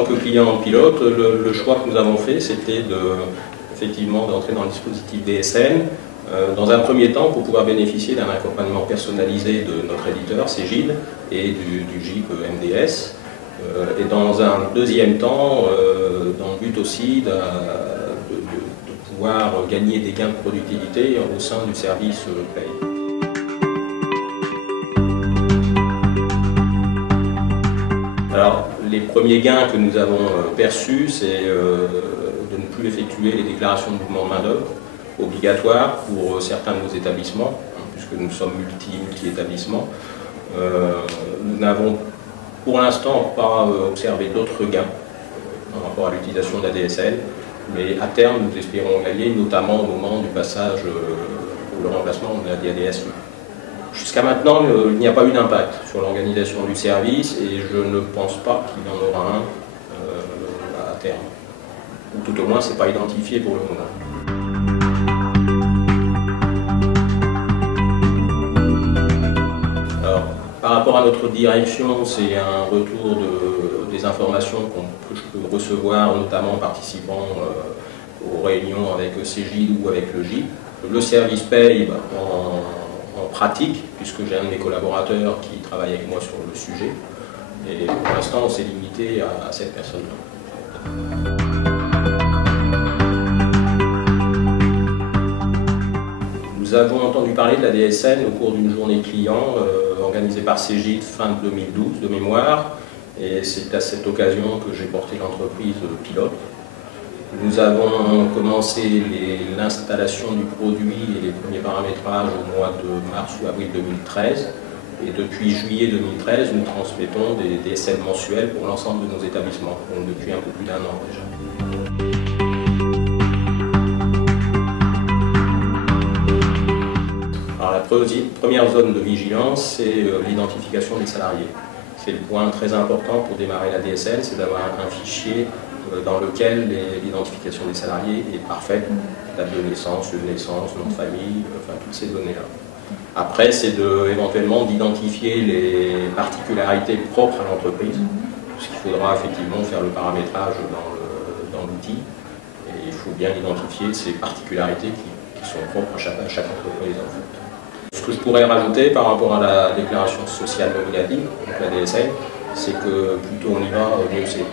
tant que client pilote, le choix que nous avons fait, c'était effectivement d'entrer dans le dispositif DSN. Dans un premier temps, pour pouvoir bénéficier d'un accompagnement personnalisé de notre éditeur, Cegid, et du GIP MDS. Et dans un deuxième temps, dans le but aussi de pouvoir gagner des gains de productivité au sein du service paye. Alors, les premiers gains que nous avons perçus, c'est de ne plus effectuer les déclarations de mouvement de main-d'œuvre obligatoires pour certains de nos établissements, puisque nous sommes multi-établissements. Nous n'avons pour l'instant pas observé d'autres gains par rapport à l'utilisation de la DSN, mais à terme, nous espérons gagner, notamment au moment du passage pour le remplacement de la DSU. Jusqu'à maintenant, il n'y a pas eu d'impact sur l'organisation du service et je ne pense pas qu'il y en aura un à terme. Ou tout au moins, ce n'est pas identifié pour le moment. Alors, par rapport à notre direction, c'est un retour des informations que je peux recevoir, notamment en participant aux réunions avec Cegid ou avec le GIP. Le service paye en pratique, puisque j'ai un de mes collaborateurs qui travaille avec moi sur le sujet. Et pour l'instant, on s'est limité à cette personne-là. Nous avons entendu parler de la DSN au cours d'une journée client organisée par Cegid fin 2012 de mémoire. Et c'est à cette occasion que j'ai porté l'entreprise pilote. Nous avons commencé l'installation du produit et les premiers paramétrages au mois de mars ou avril 2013. Et depuis juillet 2013, nous transmettons des DSN mensuels pour l'ensemble de nos établissements, donc depuis un peu plus d'un an déjà. Alors, la première zone de vigilance, c'est l'identification des salariés. C'est le point très important pour démarrer la DSN, c'est d'avoir un fichier dans lequel l'identification des salariés est parfaite, date de naissance, lieu de naissance, nom de famille, enfin toutes ces données-là. Après, c'est éventuellement d'identifier les particularités propres à l'entreprise, puisqu'il faudra effectivement faire le paramétrage dans l'outil, et il faut bien identifier ces particularités qui sont propres à chaque entreprise en fait. Ce que je pourrais rajouter par rapport à la déclaration sociale nominative, donc la DSN, c'est que plus tôt on y va, mieux c'est.